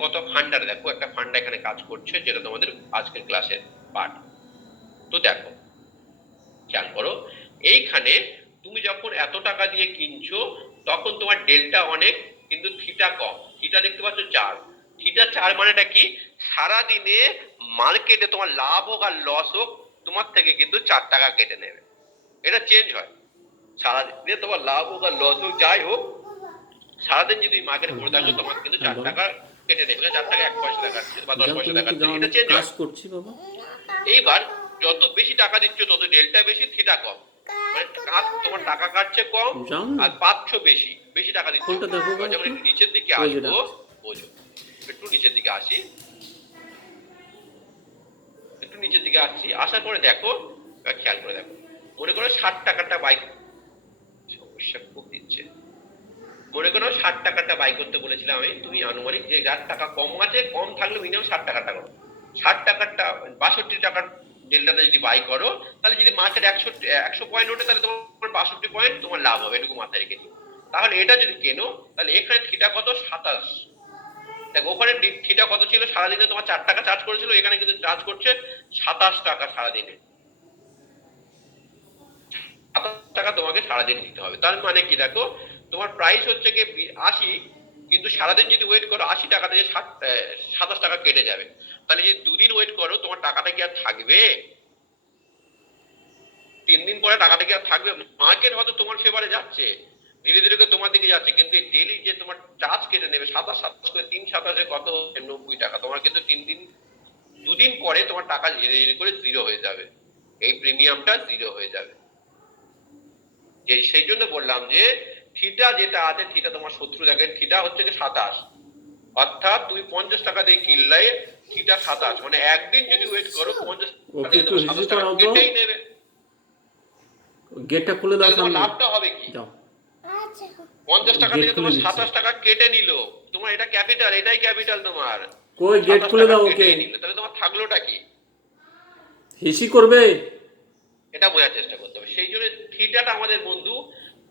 কত ফান্ডার দেখো, একটা ফান্ডা এখানে কাজ করছে, যেটা তোমাদের আজকের ক্লাসের পার্ট। তো দেখো, খেয়াল করো, এইখানে তুমি যখন এত টাকা দিয়ে কিনছো তখন তোমার ডেল্টা অনেক কিন্তু থিটা কম। থিটা দেখতে পাচ্ছ 4, থিটা 4 মানেটা কি? সারা দিনে মার্কেটে তোমার লাভ হোক আর লস হোক, তোমার থেকে কিন্তু 4 টাকা কেটে নেবে। এটা চেঞ্জ হয় সারাদিনে, তোমার লাভ হোক আর লস হোক যাই হোক, সারাদিন যদি মার্কেটে পড়ে থাকো তোমাকে কিন্তু 4 টাকা কেটে নেবে। 4 টাকা 1 পয়সা দেখাচ্ছে বা 10 পয়সা দেখাচ্ছে, এটা চেঞ্জ হয়। এইবার যত বেশি টাকা দিচ্ছ তত ডেল্টা বেশি, থিটা কম। মানে তোমার টাকা কাটছে কম আর পাচ্ছ বেশি, বেশি টাকা দিচ্ছ। যখন একটু নিচের দিকে আসবো, বোঝো, একটু নিচের দিকে আসি, একটু নিচের দিকে আসছি, আসার পরে দেখো, খেয়াল করে দেখো, মনে করো 60 টাকাটা বাইক, সমস্যা খুব দিচ্ছে। মনে করো 60 টাকাটা বাই করতে বলেছিলাম আমি, তুমি আনুমানিক যে যার টাকা কম আছে, কম থাকলে মিনিমাম 60 টাকাটা করো। 60 টাকাটা 62 টাকার ডেল্টাটা যদি বাই করো, তাহলে যদি মার্কেট 100 পয়েন্ট ওঠে, তাহলে তোমার 62 পয়েন্ট তোমার লাভ হবে, এটুকু মাথায় রেখে দিও। তাহলে এটা যদি কেনো, তাহলে এখানে থিটা কত? 27। দেখো ওখানে থিটা কত ছিল? সারাদিনে তোমার 4 টাকা চার্জ করেছিল, এখানে কিন্তু চার্জ করছে 27 টাকা সারাদিনে। 27 টাকা তোমাকে সারাদিন দিতে হবে। তার মানে কি দেখো, তোমার প্রাইস হচ্ছে কি 80, কিন্তু সারাদিন যদি ওয়েট করো 80 টাকা থেকে 27 টাকা কেটে যাবে। তাহলে যদি দুদিন ওয়েট করো, তোমার টাকাটা কি আর থাকবে? 3 দিন পরে টাকাটা কি আর থাকবে? মার্কেট হয়তো তোমার ফেভারে যাচ্ছে, ধীরে ধীরে করে তোমার দিকে যাচ্ছে, কিন্তু ডেলি যে তোমার চার্জ কেটে নেবে 27 করে, 3 27 কত? 90 টাকা। তোমার কিন্তু 2 দিন পরে তোমার টাকা ধীরে ধীরে করে জিরো হয়ে যাবে, এই প্রিমিয়ামটা জিরো হয়ে যাবে। যে সেই জন্য বললাম যে থিটা যেটা আছে, থিটা তোমার শত্রু। দেখেন থিটা হচ্ছে 27, অর্থাৎ তুমি 50 টাকা দিয়ে কিনলে থিটা 27, মানে একদিন যদি ওয়েট করো 50 টাকা দিয়ে তোমার 27 টাকা কেটেই নেবে। গেটটা খুলে দাও, তোমার লাভটা হবে কি? 50 টাকা থেকে তোমার 27 টাকা কেটে নিল, তোমার এটা ক্যাপিটাল, এটাই ক্যাপিটাল তোমার। কই গেট খুলে দাও ওকে, তাহলে তোমার থাকলোটা কি? হিসি করবে, এটা বোঝার চেষ্টা করতে হবে। সেই জন্য থিটাটা আমাদের বন্ধু,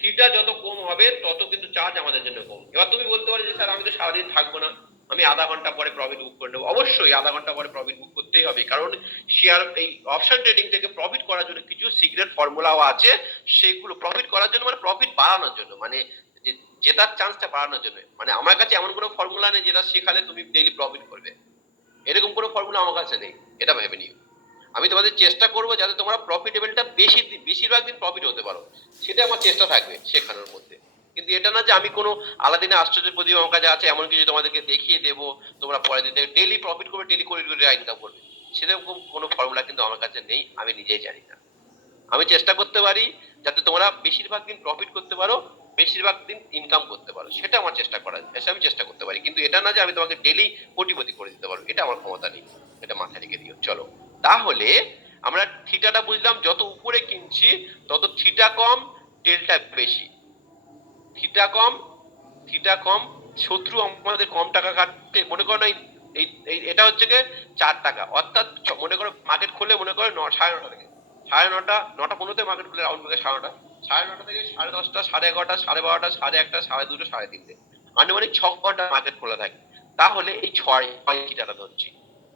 থিটা যত কম হবে তত কিন্তু চার্জ আমাদের জন্য কম। এবার তুমি বলতে পারো যে স্যার আমি তো সারাদিন থাকবো না, আমি আধা ঘন্টা পরে প্রফিট বুক করে নেবো। অবশ্যই আধা ঘন্টা পরে প্রফিট বুক করতেই হবে, কারণ শেয়ার এই অপশন ট্রেডিং থেকে প্রফিট করার জন্য কিছু সিক্রেট ফর্মুলাও আছে। সেগুলো প্রফিট করার জন্য, মানে প্রফিট বাড়ানোর জন্য, মানে জেতার চান্সটা বাড়ানোর জন্য। মানে আমার কাছে এমন কোনো ফর্মুলা নেই যেটা শেখালে তুমি ডেইলি প্রফিট করবে, এরকম কোনো ফর্মুলা আমার কাছে নেই, এটা ভেবে নিও। আমি তোমাদের চেষ্টা করবো যাতে তোমরা প্রফিটেবলটা বেশিরভাগ দিন প্রফিট হতে পারো, সেটা আমার চেষ্টা থাকবে শেখানোর মধ্যে। কিন্তু এটা না যে আমি কোনো আলাদিনে আশ্চর্য প্রদীপ আমার কাছে আছে এমন কিছু তোমাদেরকে দেখিয়ে দেবো, তোমরা পরে দিতে ডেইলি প্রফিট করবে, ডেইলি করে ইনকাম করবে, সেরকম কোনো ফর্মুলা কিন্তু আমার কাছে নেই, আমি নিজেই জানি না। আমি চেষ্টা করতে পারি যাতে তোমরা বেশিরভাগ দিন প্রফিট করতে পারো, বেশিরভাগ দিন ইনকাম করতে পারো, সেটা আমার চেষ্টা করার, আমি চেষ্টা করতে পারি। কিন্তু এটা না যে আমি তোমাকে ডেইলি কোটিপতি করে দিতে পারবো, এটা আমার ক্ষমতা নেই, এটা মাথায় রেখে দিও। চলো তাহলে আমরা থিটাটা বুঝলাম, যত উপরে কিনছি তত থিটা কম, ডেল্টা বেশি। থিটা কম, থিটা কম, শত্রু আমাদের কম টাকা কাটতে। মনে করো না এটা হচ্ছে গিয়ে 4 টাকা, অর্থাৎ মনে করো মার্কেট খুলে, মনে করো 9:30 থেকে 9:30, 9:15 মার্কেট খুলে, রাউন্ড থেকে 9:30, 9:30 থেকে 10:30, 11:30, 12:30, 1:30, 2:30, 3:30, আনুমানিক 6 ঘন্টা মার্কেট খোলা থাকে। তাহলে এই 6 থিটাটা ধরছি,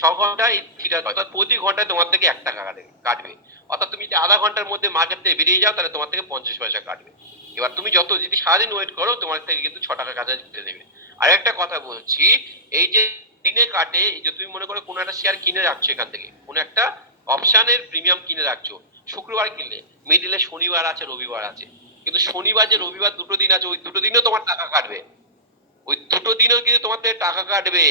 6 ঘন্টায় এই থিটা, অর্থাৎ প্রতি ঘন্টায় তোমার থেকে 1 টাকা কাটবে। অর্থাৎ তুমি যদি আধা ঘন্টার মধ্যে মার্কেট থেকে বেরিয়ে যাও, তাহলে তোমার থেকে 50 পয়সা কাটবে। এবার তুমি যত যদি সারাদিন ওয়েট করো, তোমার থেকে কিন্তু 6 টাকা কাছে দিতে দেবে। আর একটা কথা বলছি, এই যে দিনে কাটে, এই যে তুমি মনে করো কোনো একটা শেয়ার কিনে রাখছো, এখান থেকে কোনো একটা অপশনের প্রিমিয়াম কিনে রাখছো, শুক্রবার কিনলে, মিডিলে শনিবার আছে, রবিবার আছে, কিন্তু শনিবার যে রবিবার দুটো দিন আছে, ওই দুটো দিনও তোমার টাকা কাটবে, ওই দুটো দিনও কিন্তু তোমার থেকে টাকা কাটবে।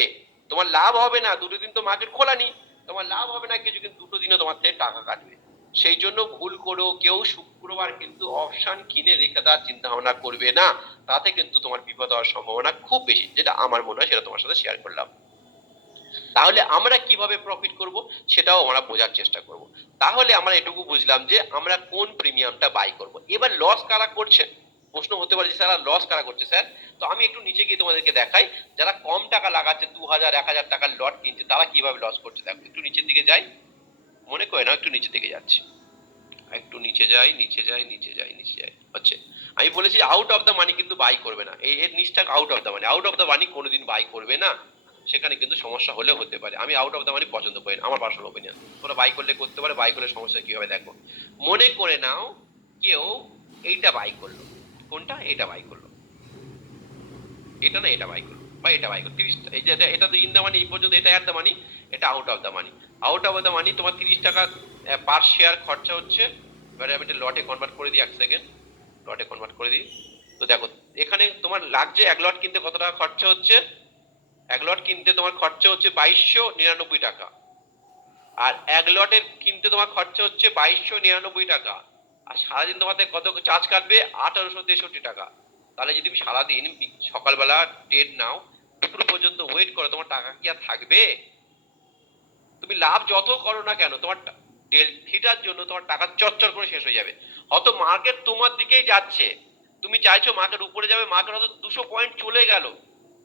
তোমার লাভ হবে না, দুটো দিন তো মার্কেট খোলা নি, তোমার লাভ হবে না কিছু, কিন্তু দুটো দিনও তোমার থেকে টাকা কাটবে। সেই জন্য ভুল করো কেউ শুক্রবার কিন্তু অপশন কিনে রেখে দেওয়ার চিন্তা ভাবনা করবে না, তাতে কিন্তু তোমার বিপদ হওয়ার সম্ভাবনা খুব বেশি, যেটা আমার মনে হয় সেটা তোমার সাথে শেয়ার করলাম। তাহলে আমরা কিভাবে প্রফিট করব সেটাও আমরা বোঝার চেষ্টা করব। তাহলে আমরা এটুকু বুঝলাম যে আমরা কোন প্রিমিয়ামটা বাই করব। এবার লস কারা করছে, প্রশ্ন হতে পারে যে স্যার লস কারা করছে স্যার। তো আমি একটু নিচে গিয়ে তোমাদেরকে দেখাই, যারা কম টাকা লাগাচ্ছে, 2000 1000 টাকার লট কিনছে, তারা কিভাবে লস করছে। দেখো একটু নিচের দিকে যাই, মনে করে না একটু নিচের দিকে যাচ্ছি, একটু নিচে যাই, নিচে যাই, নিচে যাই, নিচে যাই, হচ্ছে আমি বলেছি আউট অফ দ্য মানি কিন্তু বাই করবে না, এর নিচটা out of the money, out of the money কোনোদিন বাই করবে না। সেখানে কিন্তু সমস্যা হলে হতে পারে। আমি আউট অফ দ্য মানি পছন্দ করি না, আমার পার্সোনাল ওপিনিয়ন। তোমরা বাই করলে করতে পারে, বাই করলে সমস্যা কি হবে দেখো। মনে করে নাও কেউ এইটা বাই করলো, কোনটা, এটা বাই করলো, এটা না, এটা বাই করলো, বা এটা বাই করলো 30, এই যে এটা তো ইন দ্য মানি, এই পর্যন্ত এটা অ্যাট দ্য মানি, এটা out of the money. Out of the money তোমার 30 টাকা পার শেয়ার খরচা হচ্ছে। এবারে আমি এটা লটে কনভার্ট করে দিই, 1 সেকেন্ড লটে কনভার্ট করে দিই। তো দেখো এখানে তোমার লাগছে 1 লট কিনতে কত টাকা খরচা হচ্ছে, 1 লট কিনতে তোমার খরচা হচ্ছে 2299 টাকা। আর 1 লটের কিনতে তোমার খরচা হচ্ছে 2299 টাকা। আর সারাদিন তোমাদের কত চার্জ কাটবে, 1863 টাকা। তাহলে যদি তুমি সারাদিন সকালবেলা ট্রেড নাও, দুপুর পর্যন্ত ওয়েট করো, তোমার টাকা কি আর থাকবে? তুমি লাভ যত করো না কেন, তোমার থিটার জন্য তোমার টাকা চচ্চর করে শেষ হয়ে যাবে। হয়তো মার্কেট তোমার দিকেই যাচ্ছে, তুমি চাইছো মার্কেট উপরে যাবে, মার্কেট হয়তো 200 পয়েন্ট চলে গেল,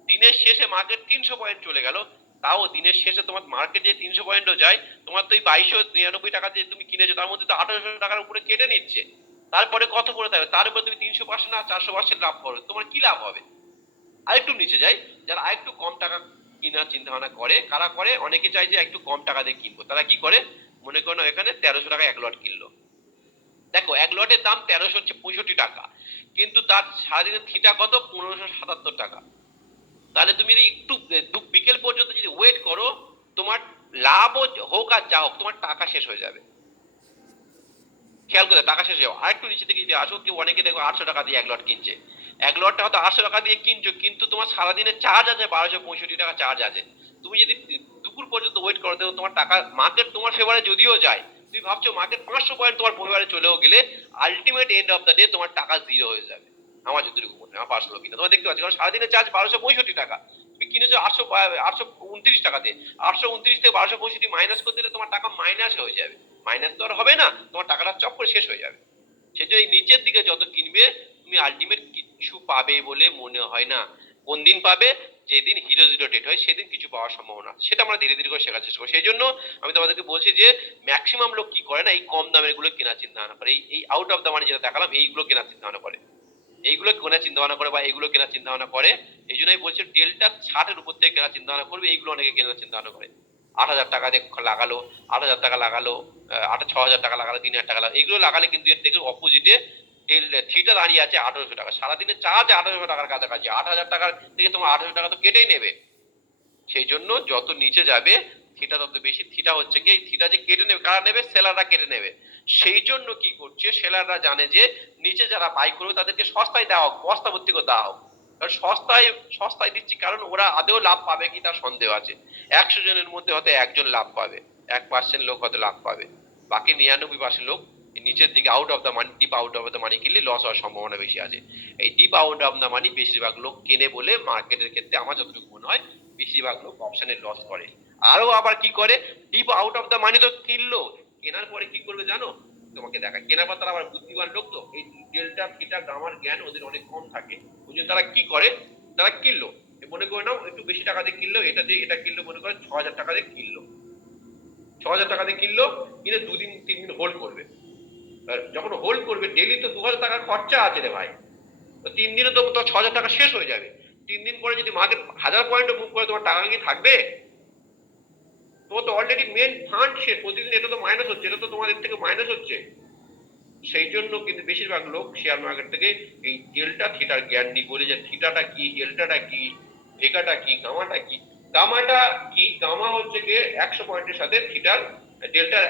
দিনের শেষে মার্কেট 300 পয়েন্ট চলে গেল। তাও দিনের শেষে তোমার মার্কেট যে 300 পয়েন্টও যায়, তোমার তো এই 2299 টাকা দিয়ে তুমি কিনেছো, তার মধ্যে তো 1800 টাকার উপরে কেটে নিচ্ছে। তারপরে কত করে থাকবে, তার উপরে তুমি 300% না 400% লাভ করো, তোমার কি লাভ হবে? আরেকটু নিচে যাই, যারা আরেকটু কম টাকা কেনার চিন্তা ভাবনা করে, কারা করে, অনেকে চাই যে একটু কম টাকা দিয়ে কিনবো, তারা কি করে, মনে করো এখানে 1300 টাকা 1 লট কিনলো। দেখো 1 লটের দাম 1365 টাকা, কিন্তু তার সারাদিনের থিটা কত, 1577 টাকা। তাহলে তুমি যদি একটু বিকেল পর্যন্ত যদি ওয়েট করো, তোমার লাভও হোক আর যা হোক, তোমার টাকা শেষ হয়ে যাবে। খেয়াল করে টাকা শেষ হয়ে যাবে। আরেকটু নিচে থেকে যদি আসো, কেউ অনেকে দেখো 800 টাকা দিয়ে 1 লট কিনছে। 1 লটটা হয়তো 800 টাকা দিয়ে কিনছো, কিন্তু তোমার সারাদিনের চার্জ আছে 1265 টাকা চার্জ আছে। তুমি যদি দুপুর পর্যন্ত ওয়েট করো, দেখো তোমার টাকা, মার্কেট তোমার ফেভারে যদিও যায়, তুমি ভাবছো মার্কেট 500 পয়েন্ট তোমার পরিবারে চলেও গেলে, ultimate end of the day তোমার টাকা জিরো হয়ে যাবে। আমার যতটুকু মনে হয়, আমার পার্সোনাল কিনা তোমরা দেখতে পাচ্ছ, কারণ সারাদিনের চার্জ 1265 টাকা, তুমি কিনেছো 829 টাকা দিয়ে। 829 থেকে 1265 মাইনাস করে দিলে তোমার টাকা মাইনাস হয়ে যাবে। মাইনাস তো আর হবে না, তোমার টাকাটা চপ করে শেষ হয়ে যাবে। সেজন্য এই নিচের দিকে যত কিনবে, তুমি আলটিমেট কিছু পাবে বলে মনে হয় না। কোন দিন পাবে, যেদিন হিরো জিরো ডেট হয়, সেদিন কিছু পাওয়ার সম্ভাবনা, সেটা আমরা ধীরে ধীরে করে শেখার চেষ্টা করবো। সেই জন্য আমি তোমাদেরকে বলছি যে ম্যাক্সিমাম লোক কি করে না, এই কম দামের গুলো কেনার চিন্তা ভাবনা করে, এই আউট অফ দ্য মানি যেটা দেখালাম, এইগুলো কেনার চিন্তা ভাবনা করে, এইগুলো কেনার চিন্তা ভাবনা করে, বা এইগুলো কেনার চিন্তা ভাবনা করে। এই জন্যই বলছি ডেল্টা 60-এর উপর থেকে কেনার চিন্তা ভাবনা করবে, এইগুলো অনেকে কেনার চিন্তা ভাবনা করে। 8,000 টাকা দিয়ে লাগালো, 8,000 টাকা লাগালো, 6,000 টাকা লাগালো, 3,000 টাকা লাগালো, এগুলো লাগালে কিন্তু এর থেকে অপোজিটে থিটা দাঁড়িয়ে আছে 1,800 টাকা। সারাদিনের চার্জ 1,800 টাকার কাছাকাছি, 8,000 টাকার থেকে তোমার 8,000 টাকা তো কেটেই নেবে। সেই জন্য যত নিচে যাবে থিটা তত বেশি। থিটা হচ্ছে কি, থিটা যে কেটে নেবে, কারা নেবে, সেলাররা কেটে নেবে। সেই জন্য কি করছে, সেলাররা জানে যে নিচে যারা বাই করবে তাদেরকে সস্তায় দেওয়া হোক, বস্তা ভর্তি করে দেওয়া হোক। কারণ সস্তায় সস্তায় দিচ্ছি, কারণ ওরা আদেও লাভ পাবে কি তার সন্দেহ আছে। 100 জনের মধ্যে হয়তো একজন লাভ পাবে, 1% লোক হয়তো লাভ পাবে, বাকি 99% লোক নিচের দিকে out of the money, deep out of the money কিনলে লস হওয়ার সম্ভাবনা বেশি আছে। এই deep out of the money বেশিরভাগ লোক কেনে বলে মার্কেটের ক্ষেত্রে আমার যতটুকু মনে হয় বেশিরভাগ লোক অপশনে লস করে। আরো আবার কি করে, deep out of the money তো কিনলো, কেনার পরে কি করবে জানো, তোমাকে দেখায়। কেনার পর তারা আবার বুদ্ধিমান লোক তো, এই ডেল্টা থিটা গামার জ্ঞান ওদের অনেক কম থাকে, ওই জন্য তারা কি করে, তারা কিনলো, মনে করে নাও একটু বেশি টাকা দিয়ে কিনলো, এটা দিয়ে এটা কিনলো, মনে করে 6,000 টাকা দিয়ে কিনলো, 6,000 টাকা দিয়ে কিনলো, কিনে 2 দিন 3 দিন হোল্ড করবে। যখন হোল্ড করবে, ডেলি তো 2,000 টাকার খরচা আছে রে ভাই, তো 3 দিনে তো 6,000 টাকা শেষ হয়ে যাবে। 3 দিন পরে যদি মার্কেট 1,000 পয়েন্ট মুভ করে, তোমার টাকা কি থাকবে? তোমার তো অলরেডি মেন ফান্ড শেষ, প্রতিদিন এটা তো মাইনাস হচ্ছে, এটা তো তোমার এর থেকে মাইনাস হচ্ছে। সেই জন্য কিন্তু বেশিরভাগ লোক শেয়ার মার্কেট থেকে এই ডেল্টা থিটার জ্ঞান নিয়ে বলে যে থিটাটা কি, ডেল্টাটা কি, ভেগাটা কি, গামাটা কি। গামাটা কি, গামা হচ্ছে গিয়ে 100 পয়েন্টের সাথে থিটার ডেল্টা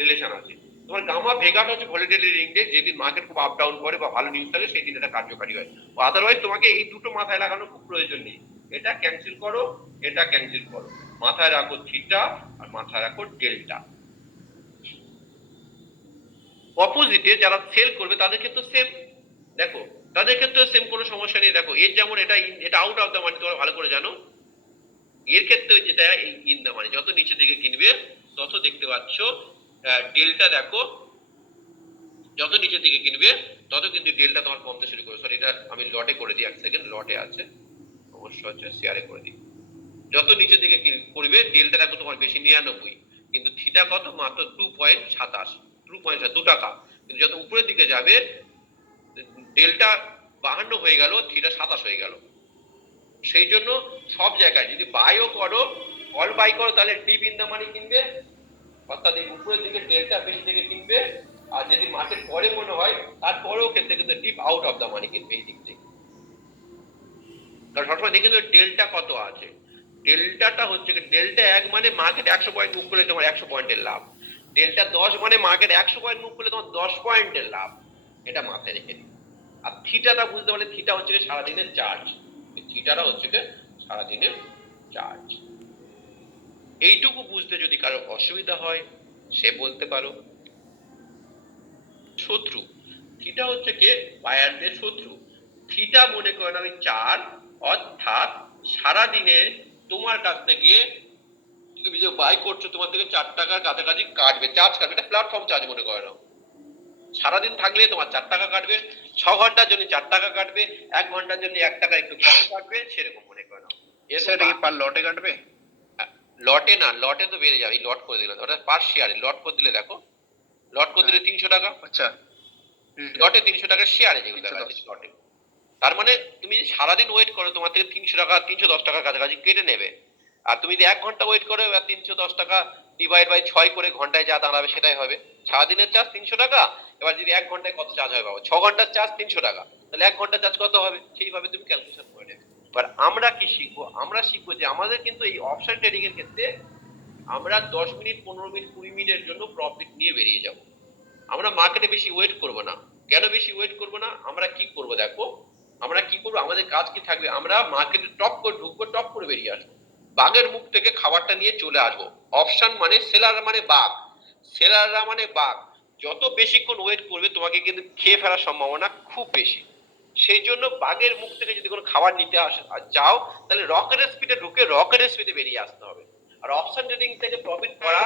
রিলেশন আছে। তোমার গামা ভেগাটা হচ্ছে ভলিটিলিটি ইন্ডেক্স, যেদিন মার্কেট খুব আপ ডাউন করে বা ভালো নিউজ থাকে সেই দিন এটা কার্যকারী হয়। আদারওয়াইজ তোমাকে এই দুটো মাথায় লাগানো খুব প্রয়োজন নেই, এটা ক্যান্সেল করো, এটা ক্যান্সেল করো, মাথায় রাখো থিটা আর মাথায় রাখো ডেল্টা। অপোজিটে যারা সেল করবে তাদের ক্ষেত্রে সেম, দেখো তাদের ক্ষেত্রে সেম, কোনো সমস্যা নেই। দেখো এর যেমন এটা আউট অফ দ্য মানি, তোমরা ভালো করে জানো। এর ক্ষেত্রে যেটা এই ইন দ্য মানি, যত নিচে দিকে কিনবে তত দেখতে পাচ্ছ ডেল্টা, দেখো যত নিচে দিকে কিনবে তত কিন্তু ডেল্টা তোমার কমতে শুরু করবে। সরি, এটা আমি লটে করে দিই, 1 সেকেন্ড, লটে আছে অবশ্য, হচ্ছে শেয়ারে করে দিই। যত নিচের দিকে করবে ডেল্টা দেখো তোমার বেশি 99, কিন্তু থিটা কত, মাত্র 2.27, 2.2 টাকা। কিন্তু যত উপরের দিকে যাবে ডেল্টা 52 হয়ে গেল, থিটা 27 হয়ে গেল। সেই জন্য সব জায়গায় যদি বাইও করো, অল বাই করো, তাহলে ডিপ ইন দ্য মানি কিনবে, অর্থাৎ এই উপরের দিকে ডেল্টা বেশি থেকে কিনবে। আর যদি মার্কেট পরে মনে হয় তারপরেও ক্ষেত্রে কিন্তু deep out of the money কিনবে এই দিক থেকে। কারণ সবসময় দেখে ডেল্টা কত আছে। ডেল্টাটা হচ্ছে ডেল্টা 1 মানে মার্কেট 100 পয়েন্ট মুভ করলে তোমার 100 পয়েন্টের লাভ। ডেল্টা 10 মানে মার্কেট 100 পয়েন্ট মুভ করলে তোমার 10 পয়েন্টের লাভ। এটা মাথায় রেখে দিই। আর থিটাটা বুঝতে পারলে থিটা হচ্ছে সারাদিনের চার্জ। থিটাটা হচ্ছে সারাদিনের চার্জ। এইটুকু বুঝতে যদি কারো অসুবিধা হয় সে বলতে পারো। শত্রু, থিটা হচ্ছে বায়ারদের শত্রু। থিটা মনে করেন আমি 4, অর্থাৎ সারাদিনে তোমার কাছ থেকে তুমি যে বাই করছো তোমার থেকে 4 টাকার কাছাকাছি কাটবে, চার্জ কাটবে। এটা প্ল্যাটফর্ম চার্জ মনে করো। সারাদিন থাকলে তোমার 4 টাকা কাটবে, 6 ঘন্টার জন্য 4 টাকা কাটবে, 1 ঘন্টার জন্য 1 টাকা একটু কম কাটবে, সেরকম মনে করো। সেটা কি পার লটে কাটবে? লটে না, লটে তো বেড়ে যাবে। লট করে দিলে ওটা পার শেয়ারে লট করে দিলে, দেখো লট করে দিলে 300 টাকা। আচ্ছা, লটে 300 টাকার শেয়ারে যেগুলো দেখা যাচ্ছে লটে। তার মানে তুমি যদি সারাদিন ওয়েট করো তোমার থেকে 300 টাকা 310 টাকার কাছাকাছি কেটে নেবে। আর তুমি যদি 1 ঘন্টা ওয়েট করো, এবার 310 টাকা ডিভাইড বাই 6 করে ঘন্টায় যা দাঁড়াবে সেটাই হবে। সারাদিনের চার্জ 300 টাকা। এবার যদি 1 ঘন্টায় কত চার্জ হয় বাবা, 6 ঘন্টার চার্জ 300 টাকা, তাহলে 1 ঘন্টার চার্জ কত হবে সেইভাবে তুমি ক্যালকুলেশন করে নেবে। এবার আমরা কি শিখবো? আমরা শিখবো যে আমাদের কিন্তু এই অপশন ট্রেডিং এর ক্ষেত্রে আমরা 10 মিনিট 15 মিনিট 20 মিনিটের জন্য প্রফিট নিয়ে বেরিয়ে যাব। আমরা মার্কেটে বেশি ওয়েট করব না। কেন বেশি ওয়েট করব না? আমরা কি করব দেখো, আমরা কি করব, আমাদের কাজ কি থাকবে, আমরা মার্কেটে টপ করে ঢুকবো, টপ করে বেরিয়ে আসবো, বাঘের মুখ থেকে খাবারটা নিয়ে চলে আসবো। অপশন মানে সেলার মানে বাঘ, সেলাররা মানে বাঘ। যত বেশিক্ষণ ওয়েট করবে তোমাকে কিন্তু খেয়ে ফেলার সম্ভাবনা খুব বেশি। সেই জন্য বাঘের মুখ থেকে যদি কোনো খাবার নিতে যাও, তাহলে রকেটের স্পিডে ঢুকে রকেটের স্পিডে বেরিয়ে আসতে হবে। আর অপশন ট্রেডিং থেকে প্রফিট করা